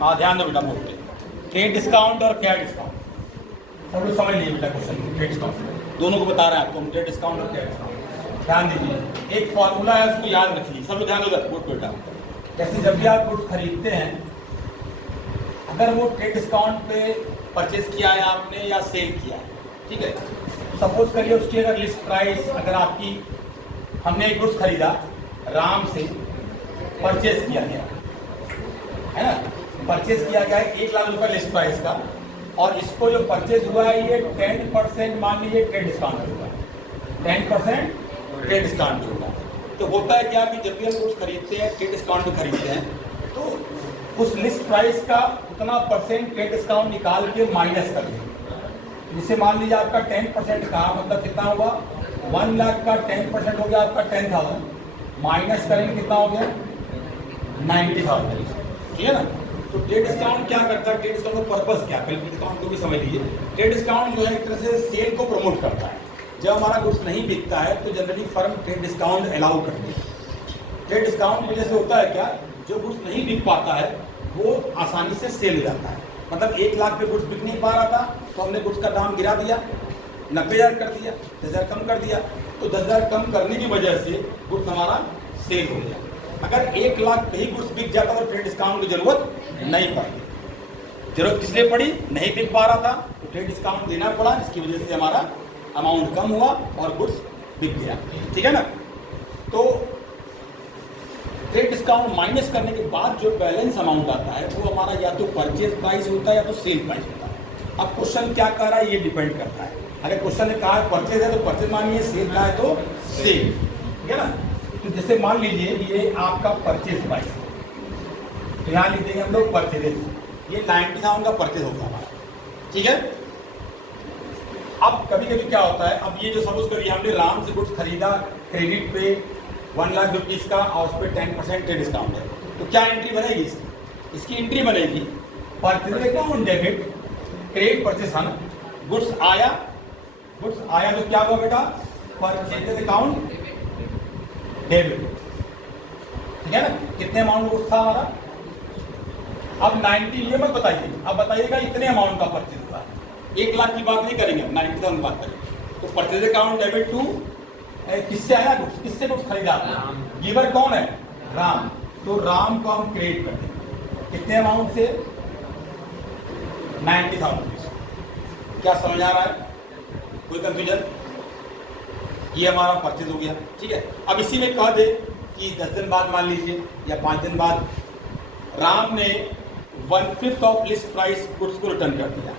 हाँ ध्यान दो बेटा बोल के, ट्रेड डिस्काउंट और क्या डिस्काउंट, सब लोग समझ लीजिए बेटा क्वेश्चन। ट्रेड डिस्काउंट दोनों को बता रहे हैं आपको, ट्रेड डिस्काउंट और क्या डिस्काउंट। ध्यान दीजिए, एक फॉर्मूला है उसको याद रखिए, सब लोग ध्यान दो गुड बेटा। जैसे जब भी आप गुड्स खरीदते हैं, अगर वो ट्रेड डिस्काउंट पे परचेज किया है आपने या सेल किया है, ठीक है, सपोज करिए उसकी अगर लिस्ट प्राइस, अगर आपकी, हमने एक गुड्स खरीदा राम से, परचेज किया गया है ना, परचेज किया गया है 1 लाख रुपए लिस्ट प्राइस का, और इसको जो परचेज हुआ है ये 10% मान लीजिए ट्रेड डिस्काउंट हुआ है, 10% ट्रेड डिस्काउंट होगा। तो होता है क्या कि जब भी हम गुड्स खरीदते हैं ट्रेड डिस्काउंट पे खरीदते हैं, तो उस लिस्ट प्राइस का उतना परसेंट ट्रेड डिस्काउंट निकाल के माइनस कर देंगे। जिसे मान लीजिए आपका 10% का मतलब कितना हुआ, 1 लाख का 10% हो गया आपका 10,000, माइनस करेंगे कितना हो गया 90,000, ठीक है ना। तो ट्रेड डिस्काउंट क्या करता है, ट्रेड डिस्काउंट का पर्पस क्या, पहले ट्रेड डिस्काउंट को भी समझ लीजिए। ट्रेड डिस्काउंट जो है एक तरह से सेल को प्रमोट करता है। जब हमारा गुड्स नहीं बिकता है तो generally firm trade discount allow करती है। ट्रेड डिस्काउंट की वजह से होता है क्या, जो गुड्स नहीं बिक पाता है वो आसानी से सेल हो जाता है। मतलब 1 लाख पे गुड्स बिक नहीं पा रहा था तो हमने गुड्स का दाम गिरा दिया, 90,000 कर दिया, 10,000 कम कर दिया, तो 10,000 कम करने की वजह से गुड्स हमारा सेल हो गया। अगर 1 लाख पे ही गुड्स बिक जाता तो ट्रेड डिस्काउंट की जरूरत नहीं पड़ती। जरूरत किस लिए पड़ी, नहीं बिक पा रहा था तो ट्रेड डिस्काउंट देना पड़ा, जिसकी वजह से हमारा अमाउंट कम हुआ और गुड्स बिक गया, ठीक है ना। तो ट्रेड डिस्काउंट माइनस करने के बाद जो बैलेंस अमाउंट आता है वो हमारा या तो परचेज प्राइस होता है या तो सेल प्राइस होता है। अब क्वेश्चन क्या कर रहा है ये डिपेंड करता है। अगर क्वेश्चन ने कहा है परचेज है तो परचेज मानिए, सेल का है तो सेल, ठीक है ना। तो जैसे मान लीजिए ये आपका परचेज प्राइस, तो यहाँ लिख देंगे हम लोग परचेज, ये 90,000 का परचेज होगा हमारा, ठीक है। अब कभी कभी क्या होता है, अब ये जो सपोज करिए हमने राम से गुड्स खरीदा क्रेडिट पे 1 लाख रुपीज़ का और उस पर 10% ट्रेड डिस्काउंट है, तो क्या एंट्री बनेगी इसकी एंट्री बनेगी purchase account debit credit purchase है ना, गुड्स आया तो क्या हुआ बेटा, परचेज अकाउंट डेबिट, ठीक है ना। कितने अमाउंट गुड्स था हमारा, अब 90, ये मत बताइए, अब बताइएगा इतने अमाउंट का परचेज हुआ, 1 लाख की बात नहीं करेंगे, 90,000 बात करेंगे। तो परचेज अकाउंट डेबिट टू किससे आया गुड्स, किससे गुड्स खरीदा, गिवर कौन है, राम, तो राम को हम क्रेडिट कर देंगे कितने अमाउंट से, 90,000 रुपीज। क्या समझ आ रहा है, कोई कंफ्यूजन, ये हमारा परचेज हो गया, ठीक है। अब इसी में कह दे कि 10 दिन बाद मान लीजिए या 5 दिन बाद राम ने 1/5 ऑफ लिस्ट प्राइस गुड्स को रिटर्न कर दिया।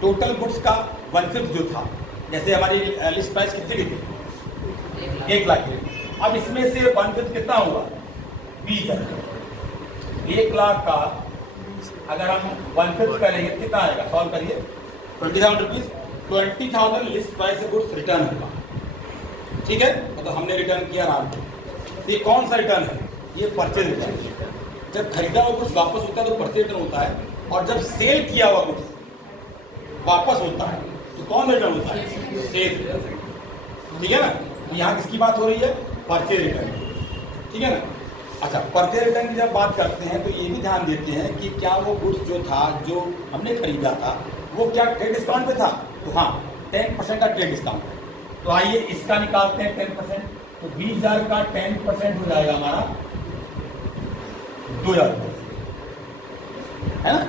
टोटल गुड्स का 1/5 जो था, जैसे हमारी लिस्ट प्राइस कितनी की थी 1 लाख की, अब इसमें से 1/5 कितना हुआ 20,000। 1 लाख का अगर हम 1/5 करेंगे कितना आएगा, सॉल्व करिए, 20,000 रुपीज, 20,000 लिस्ट प्राइस से गुड्स रिटर्न होगा, ठीक है। तो हमने रिटर्न किया राम को, ये कौन सा रिटर्न है, ये परचेज रिटर्न। जब खरीदा हुआ गुड्स वापस होता है तो परचेज रिटर्न होता है, और जब सेल किया हुआ गुड्स वापस होता है तो कौन रिटर्न होता है, सेल रिटर्न, ठीक है ना। यहाँ किसकी बात हो रही है, परचेज रिटर्न, ठीक है ना। अच्छा, परचेज रिटर्न की जब बात करते हैं तो ये भी ध्यान देते हैं कि क्या वो गुड्स जो था, जो हमने खरीदा था, वो क्या ट्रेड डिस्काउंट पे था, तो हाँ 10% का ट्रेड डिस्काउंट है। तो आइए इसका निकालते हैं 10%, तो 20,000 का 10% हो जाएगा हमारा 2,000 रुपये, है ना।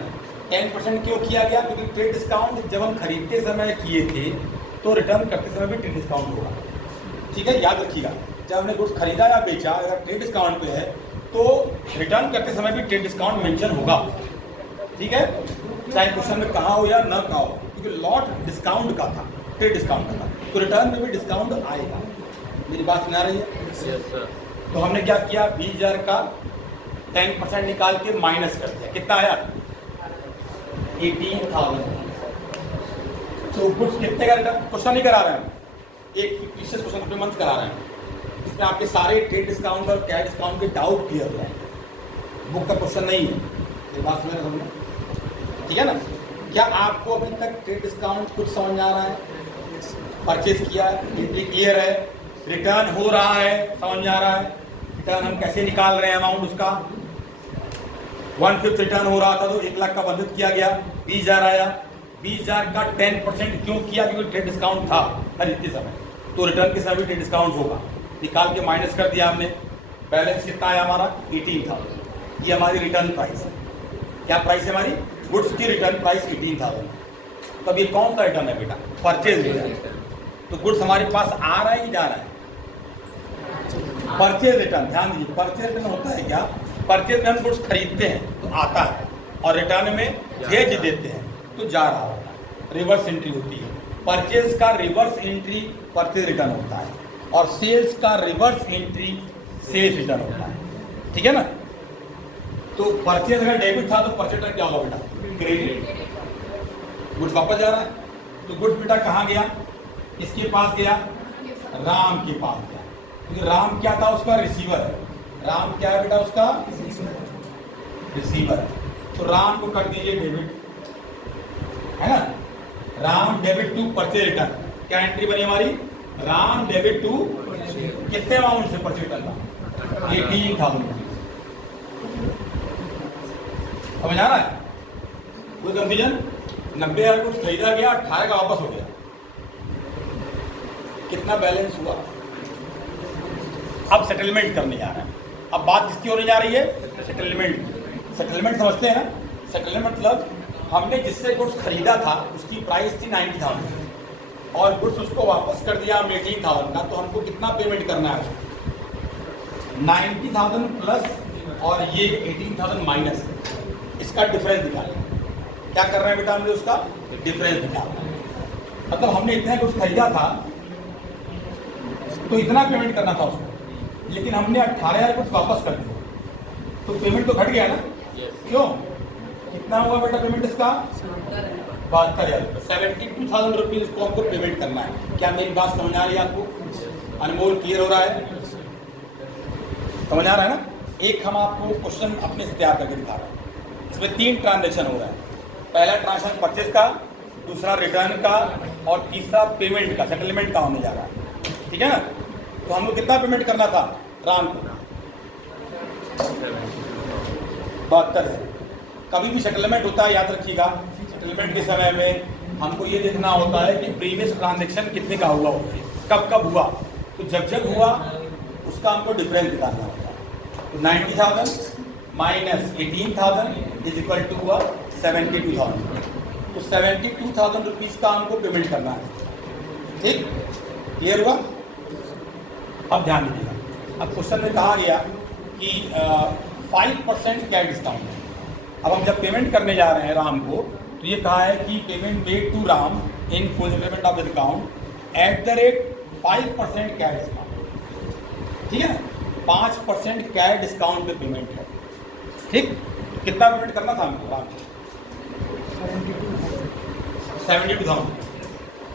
10% क्यों किया गया, क्योंकि ट्रेड डिस्काउंट जब हम खरीदते समय किए थे तो रिटर्न करते समय भी ट्रेड डिस्काउंट होगा, ठीक है, याद रखिएगा। जब हमने गुड्स खरीदा या बेचा, अगर ट्रेड डिस्काउंट पे है तो रिटर्न करते समय भी ट्रेड डिस्काउंट मेंशन होगा, ठीक है, चाहे क्वेश्चन में कहा हो या न कहा हो, क्योंकि लॉट डिस्काउंट का था, ट्रेड डिस्काउंट का था, तो रिटर्न में भी डिस्काउंट आएगा। मेरी बात सुना रही है, यस सर। तो हमने क्या किया, 20,000 का 10% निकाल के माइनस कर दिया, कितना आया 18,000। तो गुड्स कितने का रिटर्न, क्वेश्चन नहीं करा रहे हैं, एक फिक्टिशियस क्वेश्चन अपने मंथ करा रहे हैं, इसमें आपके सारे ट्रेड डिस्काउंट और कैश डिस्काउंट के डाउट क्लियर हो जाएंगे, बुक का क्वेश्चन नहीं है। ये बात समझ रहे हैं, ठीक है ना। क्या आपको अभी तक ट्रेड डिस्काउंट कुछ समझ आ रहा है, परचेज किया एंट्री क्लियर है, रिटर्न हो रहा है समझ आ रहा है, रिटर्न हम कैसे निकाल रहे हैं अमाउंट उसका, 1/5 रिटर्न हो रहा था तो 1 लाख का बंधित किया गया, 20,000 आया। 20,000 का 10% क्यों किया? क्योंकि ट्रेड डिस्काउंट था खरीदते समय, तो रिटर्न के समय भी ट्रेड डिस्काउंट होगा। निकाल के माइनस कर दिया हमने, बैलेंस कितना आया हमारा? 18,000। ये हमारी रिटर्न प्राइस है। क्या प्राइस है हमारी? गुड्स की रिटर्न प्राइस 18,000। तब ये कौन सा रिटर्न है बेटा? Purchase return. तो गुड्स हमारे पास आ रहा है कि जा रहा है? Purchase return. ध्यान दीजिए, परचेज रिटर्न होता है क्या? परचेज में हम गुड्स खरीदते हैं तो आता है, और रिटर्न में भेज देते हैं तो जा रहा होता है, रिवर्स एंट्री होती है। परचेज का रिवर्स एंट्री परचेज रिटर्न होता है, और सेल्स का रिवर्स एंट्री सेल्स रिटर्न होता है। ठीक है ना? तो परचेज अगर डेबिट था तो परचेज रिटर्न क्या होगा बेटा? क्रेडिट। गुड्स वापस जा रहा है, तो गुड्स बेटा कहाँ गया? इसके पास गया, राम के पास गया, क्योंकि राम क्या था? उसका रिसीवर है। राम क्या है बेटा? उसका रिसीवर है। तो राम को कर दीजिए डेबिट, है ना? Ram debit to purchase return. क्या एंट्री बनी हमारी? राम डेबिट टू कितने अमाउंट से परचेज रिटर्न था? 18,000। समझ आ रहा है? कोई कंफ्यूजन? 90,000 कुछ खरीदा गया, 18 का वापस हो गया। कितना बैलेंस हुआ? अब सेटलमेंट करने जा रहे हैं। अब बात किसकी होने जा रही है? सेटलमेंट। सेटलमेंट समझते हैं ना? सेटलमेंट मतलब हमने जिससे गुड्स खरीदा था उसकी प्राइस थी 90,000 और गुड्स उसको वापस कर दिया 18,000 का, तो हमको कितना पेमेंट करना है उसको? 90,000 प्लस और ये 18,000 माइनस, इसका डिफरेंस निकालना। क्या कर रहे हैं बेटा? हमने उसका डिफरेंस निकालना है। मतलब हमने इतना गुड्स खरीदा था तो इतना पेमेंट करना था उसको, लेकिन हमने 18,000 कुछ वापस कर दिया, तो पेमेंट तो घट गया ना? क्यों? कितना हुआ बेटा पेमेंट इसका? 72,000। 72,000 रुपीज़ को हमको पेमेंट करना है। क्या मेरी बात समझ आ रही है आपको? अनमोल, क्लियर हो रहा है? समझ आ रहा है ना? एक हम आपको क्वेश्चन अपने से तैयार करके दिखा रहे हैं। इसमें 3 ट्रांजेक्शन हो रहा है। पहला ट्रांजेक्शन परचेज का, दूसरा रिटर्न का, और तीसरा पेमेंट का, सेटलमेंट का होने जा रहा है। ठीक है ना? तो हमको कितना पेमेंट करना था राम को? 72,000। कभी भी सेटलमेंट होता है, याद रखिएगा, सेटलमेंट के समय में हमको ये देखना होता है कि प्रीवियस ट्रांजेक्शन कितने का हुआ, उससे कब कब हुआ। तो जब हुआ उसका हमको डिफरेंस निकालना होता है। तो 90,000 माइनस 18,000 इज इक्वल टू हुआ 72,000। तो 72,000 रुपीज़ का हमको पेमेंट करना है। ठीक, क्लियर हुआ? अब ध्यान दीजिएगा, अब क्वेश्चन में कहा गया कि 5% क्या डिस्काउंट है। अब हम जब पेमेंट करने जा रहे हैं राम को, तो ये कहा है कि payment made to Ram in full payment of the account at the rate 5% cash discount. ठीक है ना? 5% कैश डिस्काउंट पे पेमेंट है। ठीक, कितना पेमेंट करना था हमको राम को? 72,000।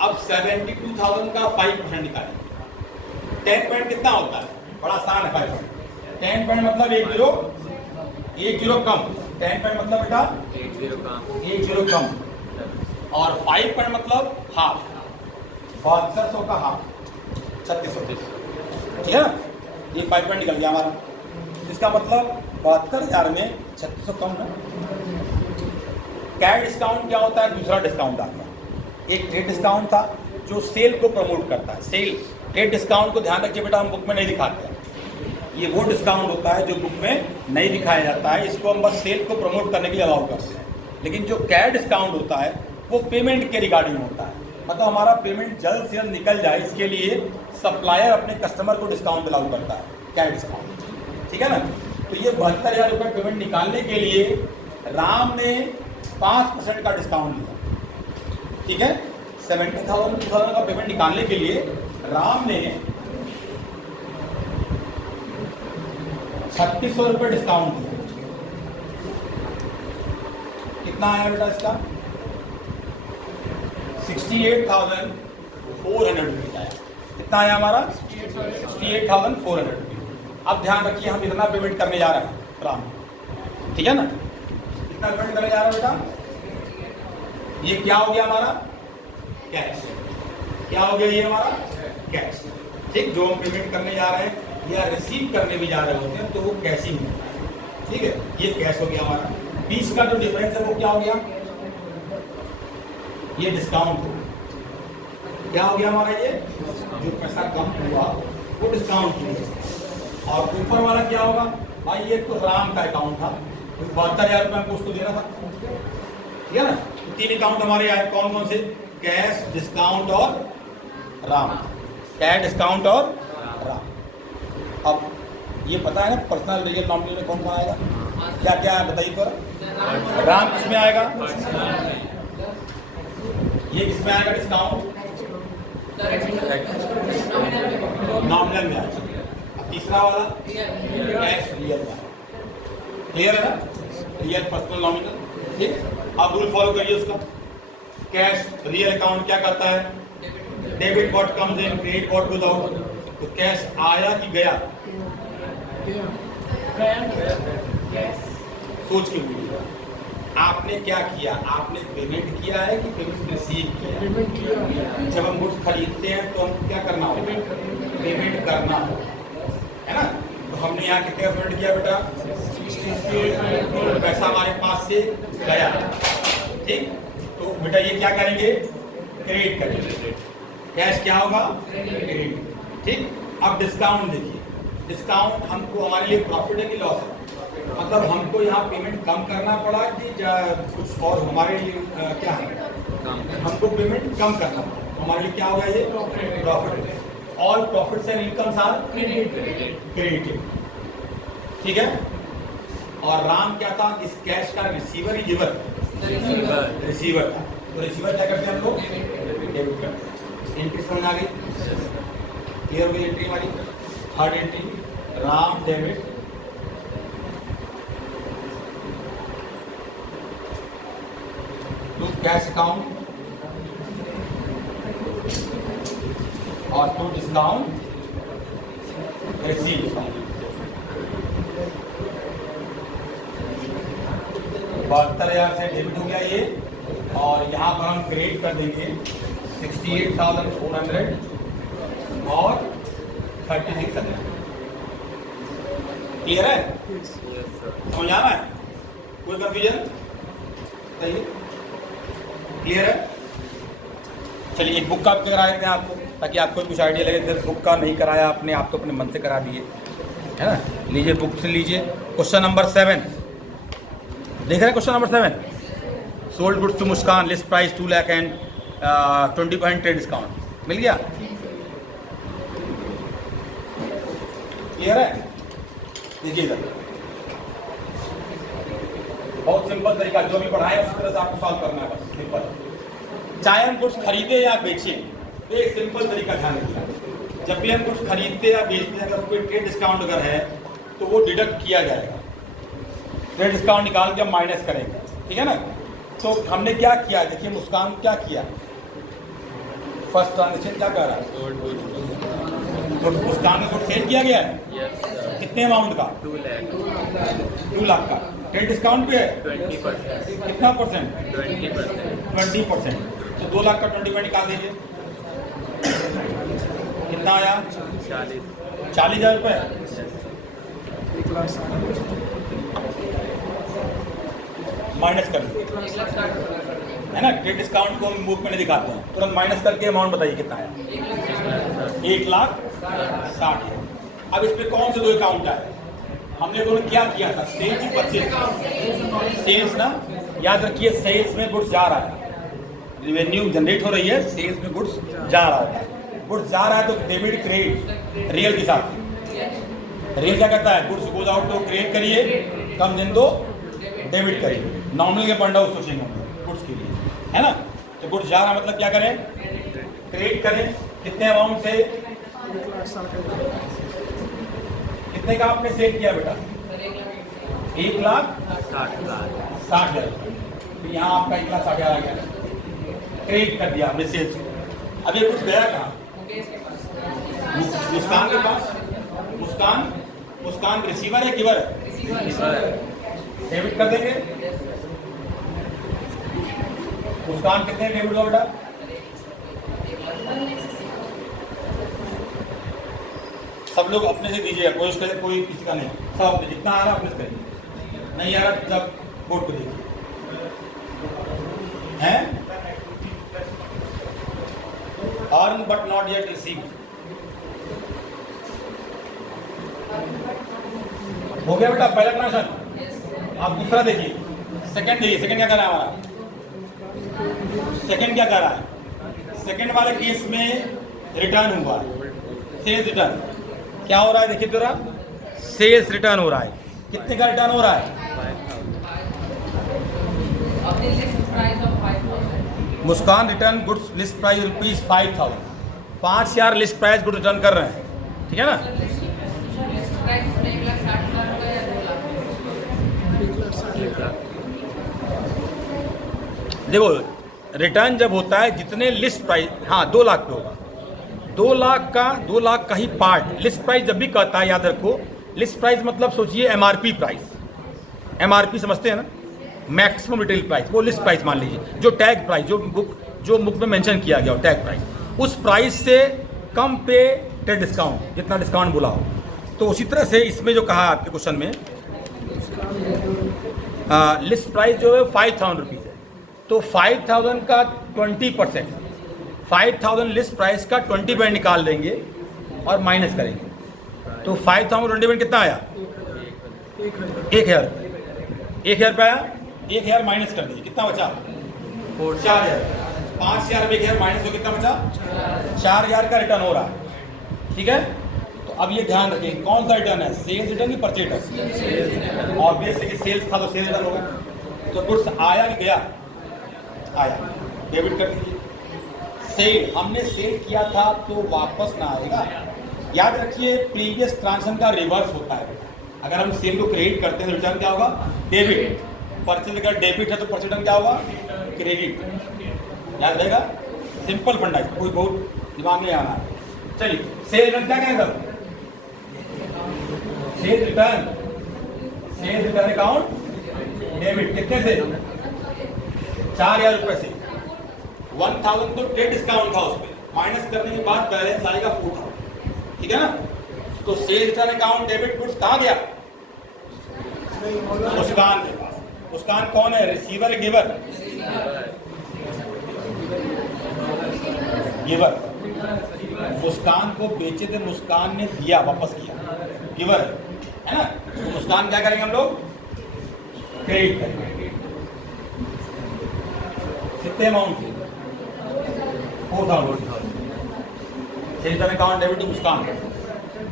अब 72,000 का 5% निकालें। 10% कितना होता है? बड़ा आसान है। 5% 10% मतलब 1 जीरो कम। 10% मतलब बेटा 1 जीरो कम, और 5% मतलब हाफ, 7200 का हाफ 3600। ठीक है ना? ये 5% निकल गया हमारा। इसका मतलब 72,000 में 3600 कम ना। कैश डिस्काउंट क्या होता है? दूसरा डिस्काउंट आ गया। एक ट्रेड डिस्काउंट था जो सेल को प्रमोट करता है। सेल ट्रेड डिस्काउंट को ध्यान रखिए बेटा, हम बुक में नहीं दिखाते हैं। ये वो डिस्काउंट होता है जो बुक में नहीं दिखाया जाता है, इसको हम बस सेल को प्रमोट करने के लिए अलाउ करते हैं। लेकिन जो कैश डिस्काउंट होता है वो पेमेंट के रिगार्डिंग होता है, मतलब हमारा पेमेंट जल्द से जल्द निकल जाए, इसके लिए सप्लायर अपने कस्टमर को डिस्काउंट अलाउ करता है, कैश डिस्काउंट। ठीक है ना? तो ये 72,000 रुपये पेमेंट निकालने के लिए राम ने 5% का डिस्काउंट दिया। ठीक है? 70,000 का पेमेंट निकालने के लिए राम ने 3600 रुपये डिस्काउंट दिया। कितना आया बेटा इसका? 68,400 रुपीज़ आया। कितना आया हमारा? 68,400 रुपीज़। अब ध्यान रखिए, हम इतना पेमेंट करने जा रहे हैं राम। ठीक है ना? कितना पेमेंट करने जा रहे हैं बेटा? ये क्या हो गया हमारा? कैश। क्या हो गया ये हमारा? कैश। ठीक, जो हम पेमेंट करने जा रहे हैं या रिसीव करने भी जा रहे होते हैं तो वो कैश ही होता है। ठीक है, ये कैश हो गया हमारा। बीच का जो डिफरेंस है वो क्या हो गया, ये डिस्काउंट हो, क्या हो गया हमारा, ये जो पैसा कम हुआ वो डिस्काउंट किया। और ऊपर वाला क्या होगा भाई, ये तो राम का अकाउंट था, 72,000 रुपये हमको उसको देना था, ठीक है ना। तो 3 अकाउंट हमारे आए, कौन कौन से, कैश, डिस्काउंट और राम, कैश, डिस्काउंट और राम। अब ये पता है ना पर्सनल रियल नॉमिनी में कौन कौन आएगा, क्या क्या है बताइए तो। राम किसमें आएगा, ये किसमें आएगा, डिस्काउंट नॉमिनल में आएगा। अब तीसरा वाला कैश रियल में, क्लियर है ना, रियल पर्सनल नॉमिनल, ठीक। अब रूल फॉलो करिए उसका, कैश रियल अकाउंट क्या करता है, debit what comes in, credit what goes out. तो कैश आया कि गया, सोच के बोलिए, आपने क्या किया, आपने पेमेंट किया है कि पेमेंट रिसीव किया। जब हम गुड्स खरीदते हैं तो हम क्या करना होगा, पेमेंट करना है ना। तो हमने यहाँ कितने का पेमेंट किया बेटा, पैसा हमारे पास से गया, ठीक। तो बेटा ये क्या करेंगे, क्रेडिट करेंगे, कैश क्या होगा, क्रेडिट, ठीक। अब डिस्काउंट देखिए, डिस्काउंट हमको हमारे लिए प्रॉफिट है कि लॉस है, मतलब हमको यहाँ पेमेंट कम करना पड़ा कि कुछ और हमारे लिए क्या है, हमको पेमेंट कम करना पड़ा, तो हमारे लिए क्या होगा, ये प्रॉफिट है। All profits and incomes are credited, ठीक है। और राम क्या था, इस कैश का रिसीवर ही गिवर, रिसीवर था, तो रिसीवर क्या करते हैं हम लोग, डेबिट करते हैं। एंट्री समझ आ गई, क्लियर हो गई एंट्री हमारी। Third entry, Ram debit, to cash account और टू डिस्काउंट रिसीव। 72,000 से डेबिट हो गया ये, और यहाँ पर हम क्रेडिट कर देंगे 68,400 और 36,000। क्लियर है, समझ आ रहा है, कोई कंफ्यूजन, सही, क्लियर है। चलिए एक बुक का करा देते हैं आपको, ताकि आपको कुछ आइडिया लगे। जैसे बुक का नहीं कराया आपने, आप तो अपने मन से करा दिए, है ना। लीजिए बुक से लीजिए, क्वेश्चन नंबर 7 देख रहे हैं, question number 7, sold goods to Muskan, list price 2 lakh and 20% trade discount, मिल गया, क्लियर है। देखिएगा बहुत सिंपल तरीका, जो भी पढ़ाए उस तरह से आपको सॉल्व करना है, बस सिंपल। चाहे हम गुड्स खरीदे या बेचें, तो एक सिंपल तरीका ध्यान रखिए, जब भी हम कुछ खरीदते या बेचते हैं, अगर कोई ट्रेड डिस्काउंट अगर है तो वो डिडक्ट किया जाएगा, ट्रेड डिस्काउंट निकाल के हम माइनस करेंगे, ठीक है ना। तो हमने क्या किया, देखिए मुस्कान क्या किया, फर्स्ट ट्रांजेक्शन क्या कर रहा है, तो मुस्कान का कुछ सेल किया गया है, कितने अमाउंट का, 2 लाख का, ट्रेड डिस्काउंट पे है 20%, कितना परसेंट, 20%, तो 2 लाख का 20% निकाल दीजिए, कितना आया, 40,000 रुपये, माइनस कर लीजिए, है ना। ट्रेड डिस्काउंट को हम बुक में नहीं दिखाते हैं, तुरंत माइनस करके अमाउंट बताइए कितना है, 1,60,000। अब इस पे कौन से 2 अकाउंट आए, हमने दोनों क्या किया था, सेल्स की परचेज, सेल्स ना, याद रखिए सेल्स में गुड्स जा रहा है, रेवेन्यू जनरेट हो रही है, सेल्स में गुड्स जा रहा होता है, गुड्स जा रहा है तो डेबिट क्रेडिट रियल के साथ, रियल क्या करता है, गुड्स गोज आउट तो क्रेडिट करिए, कम दिन तो डेबिट करिए, नॉर्मल के पॉइंट ऑफ सोचेंगे हम गुड्स के लिए, है ना। तो गुड्स जा रहा मतलब क्या करें, क्रेडिट करें, कितने अमाउंट से, कितने का आपने सेल किया बेटा, 1,60,000, तो यहाँ आपका 1,60,000 आ गया, क्रेडिट कर दिया आपने सेल्स को। अब ये कुछ गया कहाँ, मुस्कान के पास, मुस्कान रिसीवर है गिवर है, डेबिट कर देंगे, मुस्कान कितने डेबिट हो बेटा, सब लोग अपने से दीजिएगा, कोशिश करें कोई किसी का नहीं, सब अपने जितना आ रहा है अपने से करिए। नहीं आ रहा जब बोर्ड को देखिए हैं, earn but not yet receive. हो गया बेटा पहला ट्रांजेक्शन। आप दूसरा देखिए, सेकंड देखिए, सेकंड क्या कर रहा है हमारा, सेकंड क्या कर रहा है, सेकंड वाले केस में रिटर्न हुआ है, सेल्स रिटर्न। क्या हो रहा है देखिए जरा, सेल्स रिटर्न हो रहा है। कितने का रिटर्न हो रहा है, Muskan return goods list price ₹5,000, 5,000 list price good return कर रहे हैं, ठीक है ना। देखो रिटर्न जब होता है जितने लिस्ट प्राइस, हाँ 2 लाख पे होगा, 2 लाख का ही पार्ट लिस्ट प्राइस जब भी कहता है, याद रखो लिस्ट प्राइस मतलब सोचिए एमआरपी प्राइस, एमआरपी समझते हैं ना, मैक्सिमम रिटेल प्राइस, वो लिस्ट प्राइस मान लीजिए, जो टैग प्राइस जो बुक में मेंशन किया गया हो टैग प्राइस, उस प्राइस से कम पे ट्रेड डिस्काउंट, जितना डिस्काउंट बोला हो। तो उसी तरह से इसमें जो कहा आपके क्वेश्चन में लिस्ट प्राइस जो है 5,000 रुपीज़ है, तो 5,000 का 20%, 5,000 लिस्ट प्राइस का 20% निकाल देंगे और माइनस करेंगे, तो 5,000 20% कितना आया, 1,000 रुपये आया। 1,000 माइनस कर दीजिए, कितना बचा, 4,000। 5,000 में 1,000 माइनस हो कितना बचा, 4,000 का रिटर्न हो रहा है, ठीक है। तो अब ये ध्यान रखिए कौन सा रिटर्न है, सेल्स रिटर्न की परचेज रिटर्न। ऑब्वियसली कि सेल्स था तो सेल्स रिटर्न होगा, तो गुड्स आया कि गया, आया, डेबिट कर दीजिए। सेल हमने सेल किया था तो वापस ना आएगा, याद रखिए प्रीवियस ट्रांजेक्शन का रिवर्स होता है। अगर हम सेल को क्रेडिट करते हैं तो रिटर्न क्या होगा, डेबिट। परचेज अगर डेबिट है तो परचेज रिटर्न क्या होगा, क्रेडिट। याद रहेगा, सिंपल फंडा, इसमें कोई बहुत दिमाग नहीं आना है। चलिए सेल रिटर्न क्या कहें तब, सेल रिटर्न अकाउंट डेबिट, कितने से, 4,000 रुपये से। 1,000 तो ट्रेड डिस्काउंट था उसमें, माइनस करने के बाद बैलेंस आएगा 4,000, ठीक है ना। तो cell return account debit goods कहाँ गया, मुस्कान के पास। मुस्कान कौन है, रिसीवर है गिवर, गिवर। मुस्कान को बेचे थे, मुस्कान ने दिया, वापस किया, गिवर है ना। तो मुस्कान क्या करेंगे हम लोग, क्रेडिट करेंगे। कितने अमाउंट थे, 4,000। सेल अकाउंट डेबिट टू मुस्कान,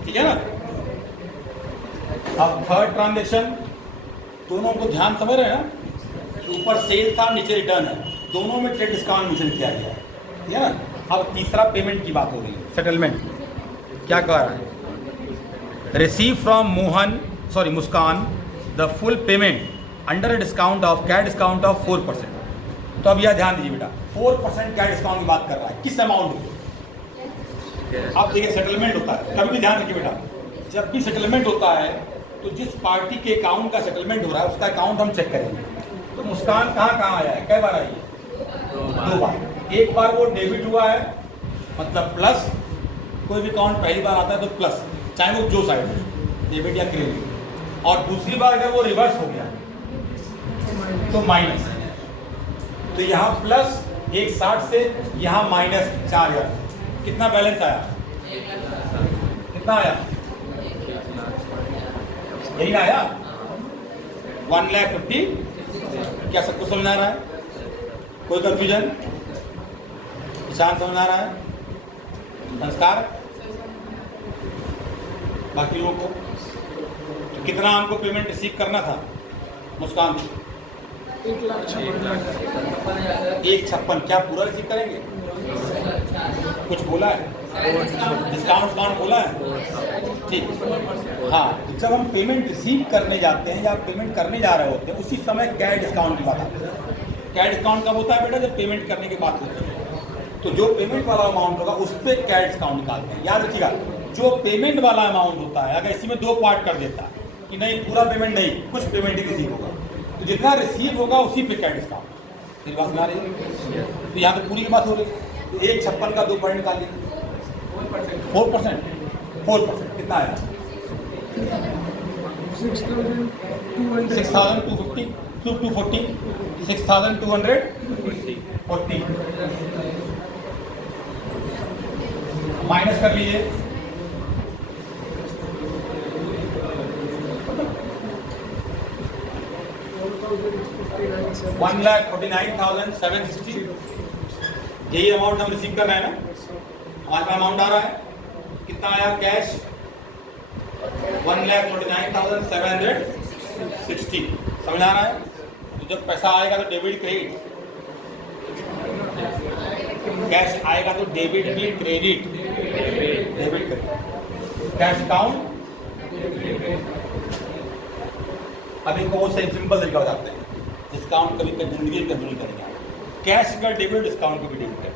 ठीक है ना। अब थर्ड ट्रांजेक्शन, दोनों को ध्यान समझ रहे हैं ना, ऊपर सेल था नीचे रिटर्न है, दोनों में ट्रेड डिस्काउंट मेंशन किया गया है, ठीक है ना। अब तीसरा पेमेंट की बात हो रही है, सेटलमेंट। क्या कह रहा है, receive from Muskan the full payment under discount of क्या, डिस्काउंट ऑफ 4%। तो अब यह ध्यान दीजिए बेटा, 4% क्या डिस्काउंट की बात कर रहा है, किस अमाउंट की। आप देखिए सेटलमेंट होता है, कभी भी ध्यान रखिए बेटा, जब भी सेटलमेंट होता है तो जिस पार्टी के अकाउंट का सेटलमेंट हो रहा है उसका अकाउंट हम चेक करेंगे। तो मुस्कान कहाँ आया है, कै बार आई है, 2 बार। एक बार वो डेबिट हुआ है, मतलब प्लस, कोई भी अकाउंट पहली बार आता है तो प्लस, चाहे वो जो साइड है, डेबिट या क्रेडिट। और दूसरी बार अगर वो रिवर्स हो गया तो माइनस। तो यहाँ प्लस 160 से यहाँ माइनस 4,000, कितना बैलेंस आया, कितना आया, यही आया 1,50,000। क्या सबको समझ आ रहा है, कोई कंफ्यूजन, निशान समझ आ रहा है, नमस्कार बाकी लोगों को। तो कितना हमको पेमेंट रिसीव करना था मुस्कान से, 1,56,000। क्या पूरा रिसीव करेंगे, कुछ बोला है, डिस्काउंट बोला है, ठीक। हाँ, जब हम पेमेंट रिसीव करने जाते हैं या पेमेंट करने जा रहे होते हैं उसी समय कैश डिस्काउंट की बात आती है। कैश डिस्काउंट कब होता है बेटा, जब पेमेंट करने की बात होती है। तो जो पेमेंट वाला अमाउंट होगा उस पर कैश डिस्काउंट निकालते हैं। याद रखिएगा, जो पेमेंट वाला अमाउंट होता है अगर इसी में 2 पार्ट कर देता है कि नहीं पूरा पेमेंट नहीं, कुछ पेमेंट ही रिसीव होगा, तो जितना रिसीव होगा उसी पे कैश डिस्काउंट। मेरी बात सुना रही है, तो यहाँ तो पूरी की बात हो रही है। तो 1,56,000 का 2 पॉइंट निकाल लीजिए, 4%, कितना आया, 6,200. 6,250 to 240, 6,240 माइनस कर लीजिए। वन लाख 49,760 यही अमाउंट हम रिसीव कर रहे हैं ना, हमारे पास अमाउंट आ रहा है कितना आया कैश 1,49,760 समझ आ रहा है। तो जब पैसा आएगा तो डेबिट क्रेडिट, कैश आएगा तो डेबिट भी credit, debit credit cash account. अभी को वो सही सिंपल तरीका बताते हैं, डिस्काउंट कभी जिंदगी में कभी नहीं करेंगे। कैश का डेबिट डिस्काउंट को भी डेबिट करिए,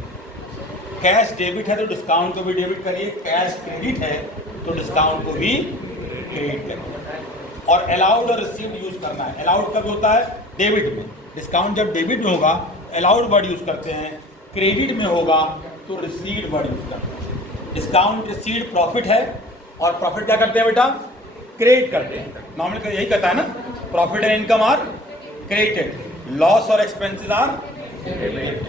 कैश डेबिट है तो डिस्काउंट को भी डेबिट करिए, कैश क्रेडिट है तो डिस्काउंट को भी क्रेडिट करिए। और अलाउड और रिसीव्ड यूज करना है। अलाउड कब होता है डेबिट में, डिस्काउंट जब डेबिट में होगा अलाउड वर्ड यूज करते हैं, क्रेडिट में होगा तो रिसीव्ड वर्ड यूज करते हैं। डिस्काउंट रिसीव्ड प्रॉफिट है और प्रॉफिट क्या करते हैं बेटा क्रेडिट करते हैं, नॉर्मल यही कहता है ना, profit and income are credited, loss और एक्सपेंसेस आर डेबिटेड।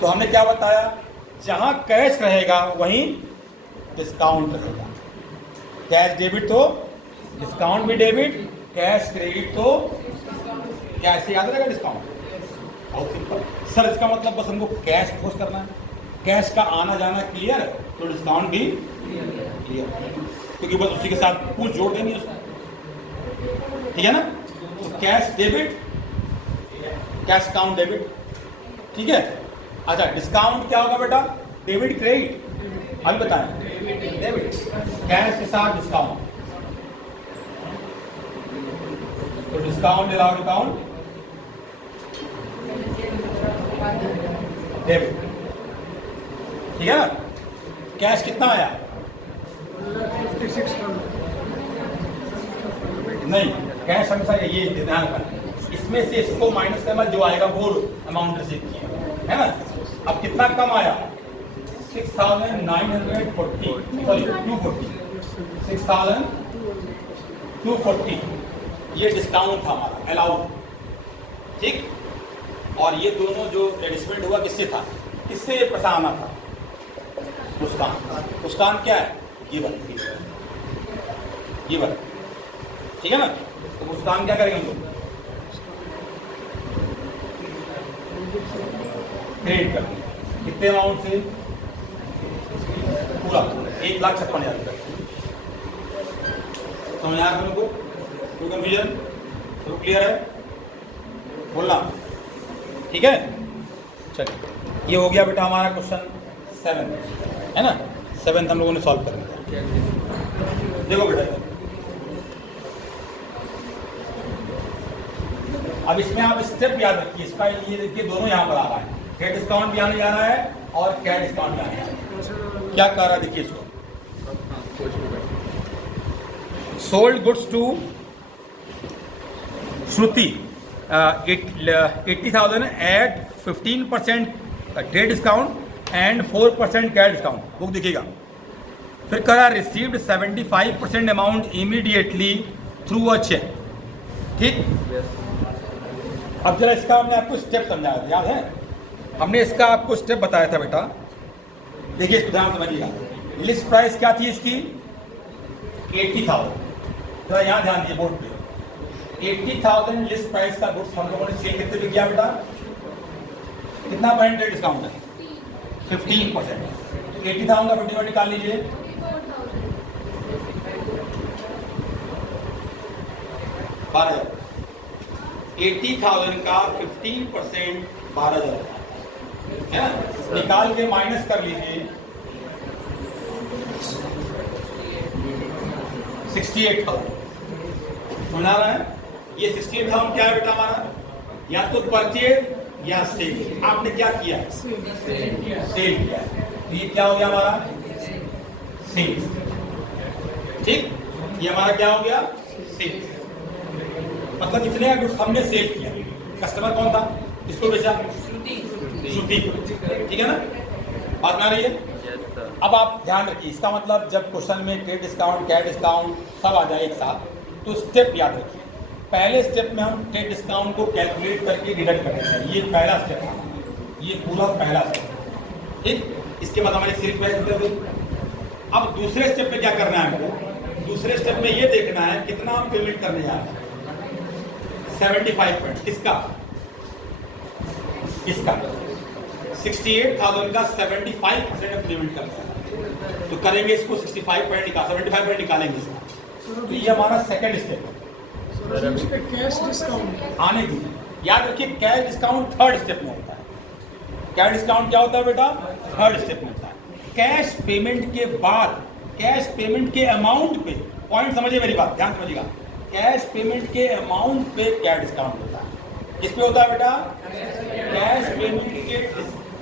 तो हमने क्या बताया, जहां कैश रहेगा वहीं डिस्काउंट रहेगा। कैश डेबिट तो डिस्काउंट भी डेबिट, कैश क्रेडिट तो कैसे याद रहेगा डिस्काउंट। बहुत सिंपल सर, इसका मतलब बस हमको कैश फोर्स करना है, कैश का आना जाना क्लियर है तो डिस्काउंट भी क्लियर, क्योंकि बस उसी के साथ कुछ जोड़ देंगे उसको, ठीक है ना। तो cash debit, cash account debit, ठीक है। अच्छा डिस्काउंट क्या होगा बेटा, डेबिट क्रेडिट, अभी बताएं डेबिट, कैश के साथ डिस्काउंट, तो डिस्काउंट अलाउड अकाउंट डेबिट, ठीक है ना। कैश कितना आया, 56,000. नहीं कैश हमेशा ये ध्यान रखना, इसमें से इसको माइनस करना, जो आएगा वो अमाउंट रिसीव किया है ना। अब कितना कम आया 6,940 सॉरी 240, 6,240 ये डिस्काउंट था हमारा अलाउड, ठीक। और ये दोनों जो एडजस्टमेंट हुआ किससे था, किससे ये पैसा आना था, मुस्कान। मुस्कान क्या है, ये वाला, ये वाला, ठीक है ना। तो मुस्कान क्या करेंगे हम लोग, क्रेडिट कर कितने अमाउंट से, पूरा 1,56,000 रुपये। समझ आ रहा है को, कोई कंफ्यूजन, तो क्लियर है बोलना, ठीक है। चलिए ये हो गया बेटा हमारा क्वेश्चन 7 है ना, 7 हम लोगों ने सॉल्व कर लिया। देखो बेटा अब इसमें आप स्टेप याद रखिए, इसका ये देखिए दोनों यहाँ पर आ रहा है, कैश डिस्काउंट भी आने जा रहा है और कैश डिस्काउंट भी आने जा रहा है। क्या कर रहा है देखिए इसको, sold goods to Shruti 80,000 at 15% trade discount and 4% cash discount. Book देखिएगा, फिर करा received 75% amount immediately through a cheque, ठीक। अब जरा इसका हमने आपको स्टेप समझाया था, याद है हमने इसका आपको स्टेप बताया था बेटा। देखिए इसको ध्यान समझिएगा, लिस्ट प्राइस क्या थी इसकी 80,000, जरा यहाँ ध्यान दिए बोर्ड पे, 80,000 लिस्ट प्राइस का गुड्स हम लोगों ने सेल कितने पे किया बेटा, कितना % डिस्काउंट है 15%। 80,000 का 50% निकाल लीजिए, 12,000। 80,000 का 15% 12,000 है ना, निकाल के माइनस कर लीजिए 68,000। सुना रहा है, ये 68,000 क्या है बेटा हमारा, या तो परचेज या सेल। आपने क्या किया, सेल किया, तो ये क्या हो गया हमारा सेल, ठीक। ये हमारा क्या हो गया सेल, मतलब इतने गुड्स हमने सेल किया। कस्टमर कौन था, किसको बेचा, श्रुति, ठीक है ना, बात आ रही है। Yes sir. अब आप ध्यान रखिए, इसका मतलब जब क्वेश्चन में ट्रेड डिस्काउंट, कैश डिस्काउंट सब आ जाए एक साथ, तो स्टेप याद रखिए। पहले स्टेप में हम ट्रेड डिस्काउंट को कैलकुलेट करके डिडक्ट करते हैं, ये पहला स्टेप था, ये पूरा पहला स्टेप। ठीक, इसके बाद हमारी सेल प्राइस कर दी। अब दूसरे स्टेप में क्या करना है हमको? दूसरे स्टेप में ये देखना है कितना हम पेमेंट करने जा रहे हैं। 75 किसका? इसका 68,000 का 75% पेमेंट करना है, तो करेंगे इसको 75 निकालेंगे इसका। तो ये हमारा सेकंड स्टेप है। कैश डिस्काउंट आने की याद रखिए, कैश डिस्काउंट थर्ड स्टेप में होता है। कैश डिस्काउंट क्या होता है बेटा? थर्ड स्टेप में होता है। कैश पेमेंट के बाद, कैश पेमेंट के अमाउंट पे, पॉइंट समझिए मेरी बात, ध्यान समझिएगा, कैश पेमेंट के अमाउंट पे क्या डिस्काउंट होता है? किस पे होता है बेटा?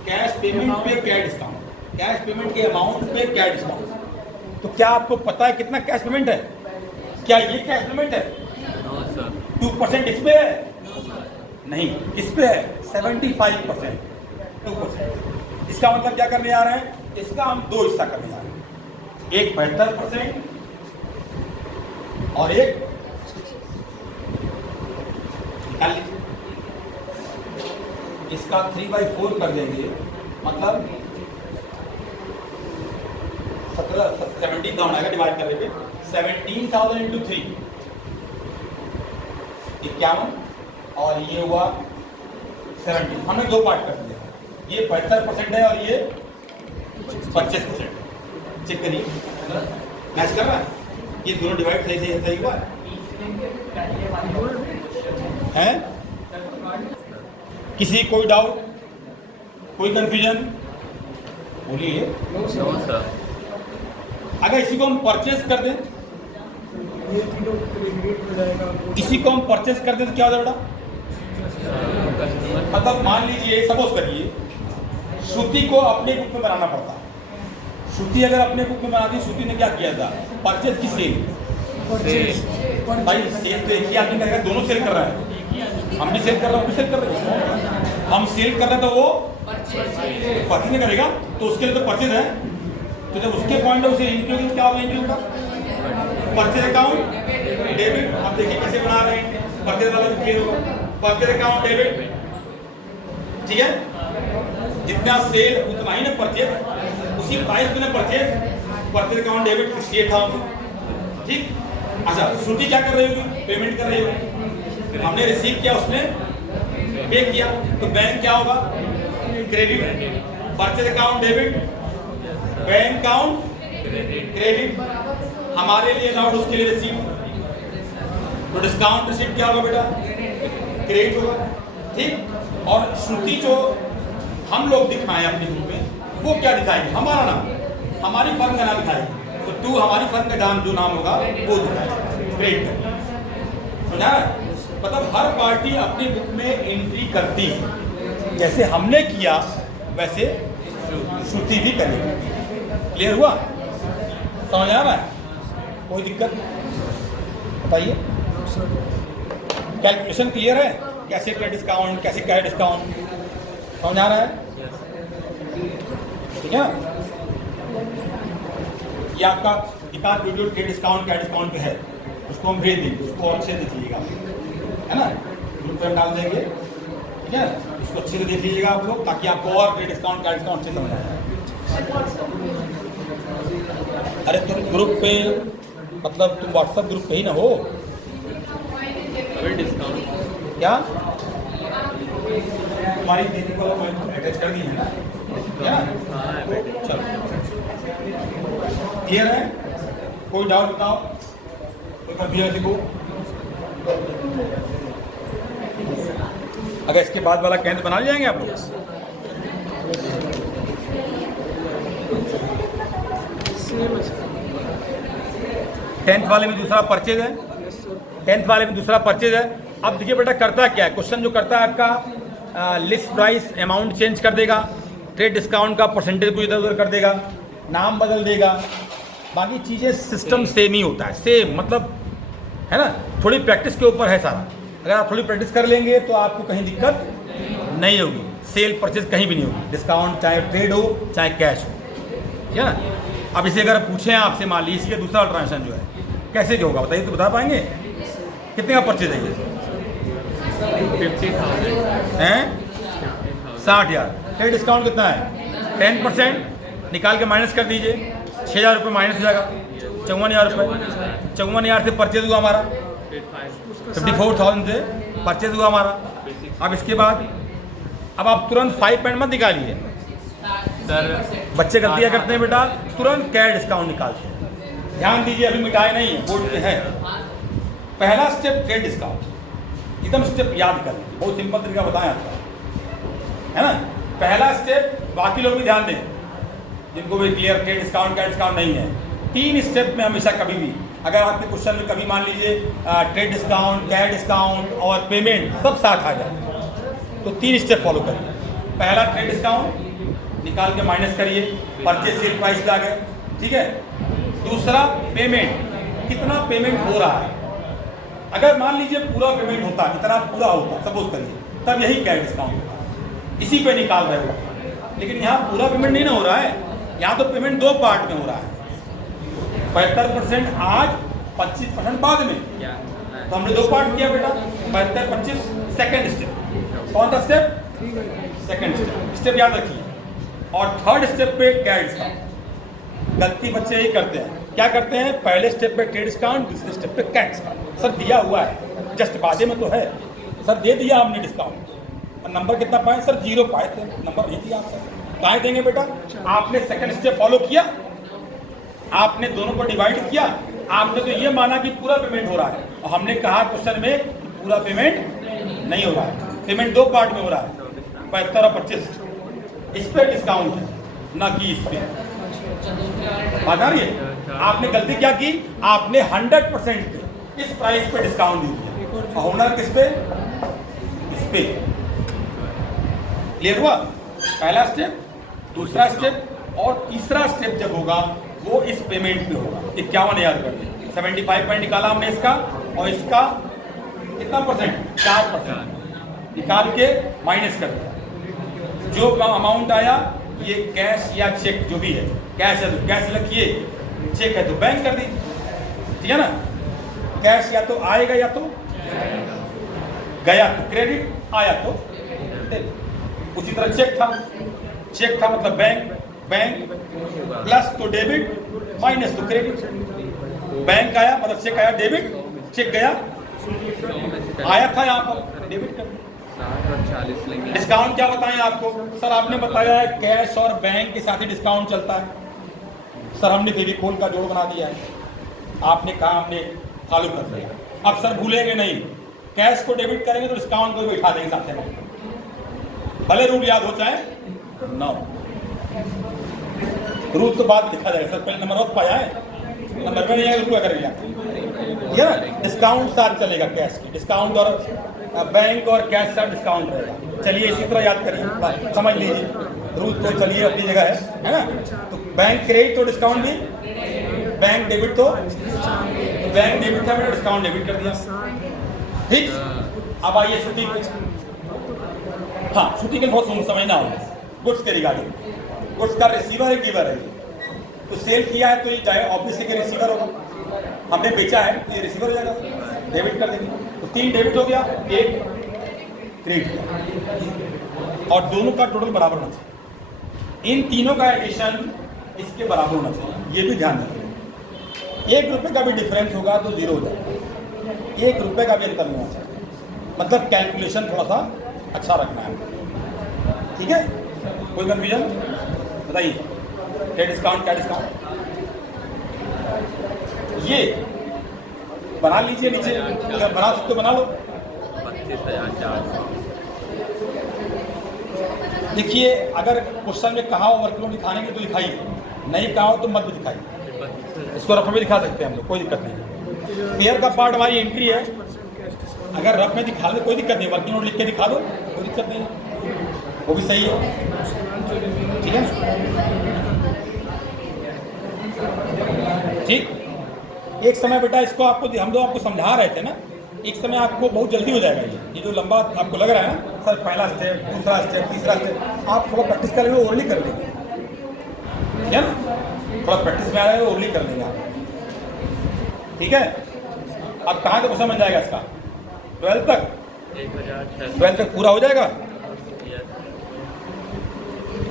कैश पेमेंट पे क्या डिस्काउंट, कैश पेमेंट के अमाउंट पे क्या डिस्काउंट। तो क्या आपको पता है कितना कैश पेमेंट है? क्या ये कैश पेमेंट है? No sir. 2% इस पे है? नहीं, किस पे है? 75%, 2%। इसका मतलब क्या करने जा रहे हैं? इसका हम दो हिस्सा करने जा रहे हैं, एक 75% और एक, निकाल लीजिए, इसका 3/4 कर देंगे, मतलब 17,000 आएगा, डिवाइड कर देंगे 17,000 इंटू 3, 51, और ये हुआ 70। हमने दो पार्ट कर दिया, ये 75% है और ये 25%। चेक करिए, मैच कर रहा है? ये दोनों डिवाइड सही हुआ है? किसी कोई डाउट, कोई कंफ्यूजन? बोलिए। No sir. अगर इसी को हम परचेज कर दें, ये तीनों क्रेडिट हो जाएगा। इसी को हम परचेज कर दें तो क्या हो जाएगा? कस्टमर मतलब मान लीजिए, सपोज करिए श्रुति को अपने बुक में बनाना पड़ता। श्रुति अगर अपने बुक में बनाती, श्रुति ने क्या किया था? परचेज की सेल। भाई सेल तो एक ही आदमी करेगा, दोनों सेल कर रहा है, हम भी सेल कर रहे हैं, वो भी सेल कर रहे हैं। हम सेल कर रहे हैं तो वो परचेज नहीं करेगा, तो उसके लिए तो परचेज है। तो जब उसके पॉइंट है, उसे इंक्लूडिंग क्या होगा? Include purchase account debit. आप देखिए कैसे बना रहे हैं, परचेज वाला भी क्लियर होगा। परचेज अकाउंट डेबिट, ठीक है, जितना सेल उतना ही ना परचेज, उसी प्राइस पे ना परचेज अकाउंट डेबिट 68,000। ठीक, अच्छा श्रुति क्या कर रही होगी? पेमेंट कर रही होगी, हमने रिसीव किया, उसने पे किया, तो बैंक क्या होगा? Credit. Purchase account debit, bank account credit, हमारे लिए अलाउड, उसके लिए रिसीव। तो डिस्काउंट रिसीव क्या होगा बेटा? क्रेडिट होगा। ठीक, और श्रुति जो हम लोग दिखाएं अपने ग्रुप में, वो क्या दिखाएंगे? हमारा नाम, हमारी फर्म का नाम दिखाएंगे। तो टू हमारी फर्म का नाम, जो नाम होगा वो दिखाएंगे, क्रेडिट। समझा? मतलब हर पार्टी अपनी बुक में एंट्री करती है, जैसे हमने किया वैसे श्रुति भी करेगी। क्लियर हुआ? समझ आ रहा है? कोई दिक्कत बताइए? कैलकुलेशन क्लियर है? कैसे ट्रेड डिस्काउंट, कैसे कैश डिस्काउंट, समझ आ रहा है? ठीक है, ये आपका एकाध video trade discount cash discount पे है, उसको हम भेज देंगे, उसको अच्छे से देख लीजिएगा, है ना, ग्रुप पर डाल देंगे। ठीक है, इसको अच्छे से देख लीजिएगा आप लोग, ताकि आपको और ट्रेड डिस्काउंट कैश डिस्काउंट अच्छे समझ आए। अरे तुम ग्रुप पे, मतलब तुम व्हाट्सएप ग्रुप पे ही ना हो अभी डिस्काउंट क्या? तुम्हारी दीदी को अटैच कर दी है ना, क्या? हाँ है बेटे। चलो, क्लियर है? कोई डाउट बताओ, कोई कंफ्यूजन को? अगर इसके बाद वाला केंद्र बना जाएंगे आप लोग? टेंथ वाले में दूसरा परचेज है, टेंथ वाले में दूसरा परचेज है। अब देखिए बेटा, करता क्या है क्वेश्चन, जो करता है आपका लिस्ट प्राइस अमाउंट चेंज कर देगा, ट्रेड डिस्काउंट का परसेंटेज को इधर उधर कर देगा, नाम बदल देगा, बाकी चीज़ें सिस्टम सेम ही होता है, सेम, मतलब है ना, थोड़ी प्रैक्टिस के ऊपर है सारा। अगर आप थोड़ी प्रैक्टिस कर लेंगे तो आपको कहीं दिक्कत नहीं होगी, सेल परचेज कहीं भी नहीं होगी, डिस्काउंट चाहे ट्रेड हो चाहे कैश हो। ठीक है ना। अब इसे अगर पूछें आपसे, मान लीजिए दूसरा ट्रांजेक्शन जो है कैसे क्या होगा बताइए, तो बता पाएंगे कितने का परचेज है ये? 50,000 हैं 60,000। ट्रेड डिस्काउंट कितना है? 10%। निकाल के माइनस कर दीजिए, 6,000 रुपये माइनस हो जाएगा, 54,000 रुपये। 54,000 से परचेज हुआ हमारा, 54,000 से परचेज हुआ हमारा। अब इसके बाद अब आप तुरंत 5 मत निकालिए सर। बच्चे गलतियाँ करते हैं बेटा, तुरंत कैश डिस्काउंट निकालते हैं। ध्यान दीजिए, अभी मिटाए नहीं है, बोर्ड पे है। पहला स्टेप ट्रेड डिस्काउंट, एकदम स्टेप याद कर लीजिए, बहुत सिंपल तरीका बताएं आपका, है ना। पहला स्टेप, बाकी लोग भी ध्यान दें जिनको भी clear trade discount cash discount नहीं है। 3 स्टेप में हमेशा कभी भी अगर आपके क्वेश्चन में कभी मान लीजिए ट्रेड डिस्काउंट, कैश डिस्काउंट और पेमेंट सब साथ आ जाए तो 3 स्टेप फॉलो करिए। पहला ट्रेड डिस्काउंट निकाल के माइनस करिए, परचेज सेल प्राइस पे आ गए, ठीक है। दूसरा पेमेंट, कितना पेमेंट हो रहा है। अगर मान लीजिए पूरा पेमेंट होता, इतना पूरा होता सपोज करिए, तब यही कैश डिस्काउंट होगा, इसी पे निकाल रहे हो। लेकिन यहाँ पूरा पेमेंट नहीं ना हो रहा है, यहाँ तो पेमेंट 2 पार्ट में हो रहा है, 75% आज, 25% बाद में। तो हमने 2 पार्ट किया बेटा, 75-25 सेकेंड स्टेप। कौन सा स्टेप? Second step. स्टेप याद रखिए। और थर्ड स्टेप पे कैश डिस्काउंट। गलती बच्चे यही करते हैं, क्या करते हैं, पहले स्टेप पे ट्रेड डिस्काउंट, दूसरे स्टेप पे कैश डिस्काउंट। सर दिया हुआ है, जस्ट बाजे में तो है, सर दे दिया हमने डिस्काउंट, और नंबर कितना पाए? सर 0 पाए थे, नंबर नहीं दिया आपसे। काहे देंगे बेटा? आपने सेकंड स्टेप फॉलो किया, आपने दोनों को डिवाइड किया, आपने तो ये माना कि पूरा पेमेंट हो रहा है, और हमने कहा क्वेश्चन में पूरा पेमेंट नहीं हो रहा है, पेमेंट 2 पार्ट में हो रहा है, 75 और 25। इस पे डिस्काउंट है, ना कि इस पे। बात आ रही है? आपने गलती क्या की, आपने 100% पे इस प्राइस पे डिस्काउंट दे दिया, और होना किस पे? इस पे। क्लियर हुआ? पहला स्टेप, दूसरा स्टेप और तीसरा स्टेप जब होगा वो इस पेमेंट पे होगा। 51,000 कर दिया, 75 पॉइंट निकाला हमने इसका, और इसका कितना परसेंट? 4% निकाल के माइनस कर दिया। जो अमाउंट आया ये कैश या चेक जो भी है, कैश है तो कैश रखिए, चेक है तो बैंक कर दीजिए, ठीक है ना। कैश या तो आएगा या तो गया तो क्रेडिट, आया तो डेबिट। उसी तरह चेक था मतलब बैंक प्लस तो डेबिट, माइनस तो क्रेडिट। बैंक आया मतलब चेक आया डेबिट, चेक गया आया था यहाँ पर डेबिट कर। 60 और 40 लेंगे। डिस्काउंट क्या बताएं आपको? सर आपने बताया है कैश और बैंक के साथ ही डिस्काउंट चलता है। सर हमने फेविकोल का जोड़ बना दिया है, आपने कहा हमने फॉलो कर लिया। अब सर भूलेंगे नहीं, कैश को डेबिट करेंगे तो डिस्काउंट को भी उठा देंगे साथ में, भले रूल याद हो चाहे ना हो। रूल तो बाद लिखा जाएगा सर, पहले नंबर ऑफ पाया है, नंबर में नहीं आएगा रूल करेंगे ठीक है। डिस्काउंट साथ चलेगा, कैश की डिस्काउंट और बैंक और कैश साथ डिस्काउंट रहेगा। चलिए इसी तरह याद करिए, समझ लीजिए रूल तो चलिए अपनी जगह है ना। तो बैंक क्रेडिट तो डिस्काउंट भी, बैंक डेबिट तो बैंक डेबिट था मैंने डिस्काउंट डेबिट कर दिया, ठीक। अब आइए छुट्टी, हाँ छुट्टी के बहुत समझना होगा। गुड्स के रिगार्डिंग, गुड्स का रिसीवर है गिवर है, तो सेल किया है तो ये चाहे ऑफिस के रिसीवर होगा, हमने बेचा है तो ये रिसीवर हो जाएगा, डेबिट कर देंगे। तो 3 डेबिट हो गया, 1 क्रेडिट, और दोनों का टोटल बराबर होना चाहिए। इन तीनों का एडिशन इसके बराबर होना चाहिए, ये भी ध्यान रखिए। 1 रुपये का भी डिफरेंस होगा तो 0 हो जाएगा, 1 रुपये का भी अंतर नहीं होना चाहिए। मतलब कैलकुलेशन थोड़ा सा अच्छा रखना है, ठीक है। कोई कंफ्यूजन बताइए? क्या डिस्काउंट, क्या डिस्काउंट, ये बना लीजिए नीचे, अगर बना सकते तो बना लो। 25,400। देखिए अगर क्वेश्चन में कहा हो वर्कलोड दिखाने के तो दिखाइए, नहीं कहा हो तो मत भी दिखाइए। इसको रफ में भी दिखा सकते हैं हम लोग, कोई दिक्कत नहीं। पेयर का पार्ट हमारी एंट्री है, अगर रफ में दिखा दो कोई दिक्कत नहीं, वर्किंग नोट लिख के दिखा दो कोई दिक्कत नहीं, वो भी सही है, ठीक है ठीक। एक समय बेटा इसको आपको हम लोग आपको समझा रहे थे ना, एक समय आपको बहुत जल्दी हो जाएगा ये जो लंबा आपको लग रहा है ना सर, पहला स्टेप, दूसरा स्टेप, तीसरा स्टेप, आप थोड़ा प्रैक्टिस कर लेंगे, ओरली कर लेंगे, ठीक है ना। थोड़ा प्रैक्टिस में आ रहा है तो ओनली कर लेंगे आप, ठीक है। अब कहाँ तक क्वेश्चन बन जाएगा इसका? 12 तक, 1006। 12 तक पूरा हो जाएगा। यस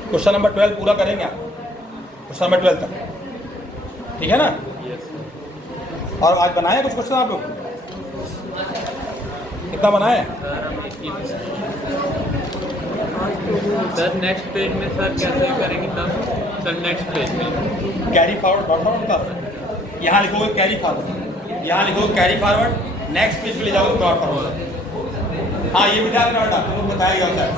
क्वेश्चन नंबर 12 पूरा करेंगे आप, क्वेश्चन नंबर 12 तक, ठीक है ना। यस और आज बनाए कुछ क्वेश्चन आप लोग? कितना बनाए? सर हम 21। सर नेक्स्ट पेज में सर कैसे करेंगे तब? सर नेक्स्ट पेज में कैरी फॉरवर्ड, डॉट फॉरवर्ड का यहाँ लिखोगे कैरी फॉरवर्ड, यहाँ लिखोगे कैरी फॉरवर्ड, नेक्स्ट पेज पे ले जाओगे डॉट फॉरवर्ड। हाँ ये भी ध्यान रखना बेटा, तुमको बताया गया सर,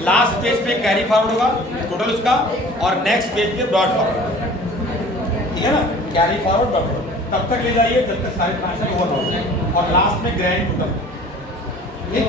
लास्ट पेज पे कैरी फॉरवर्ड होगा टोटल उसका, और नेक्स्ट पेज पे डॉट फॉरवर्ड, ठीक है ना। कैरी फॉरवर्ड डॉट फॉरवर्ड तब तक ले जाइए जब तक सारे ट्रांसफर ओवर हो, और लास्ट में ग्रैंड टोटल, ठीक है।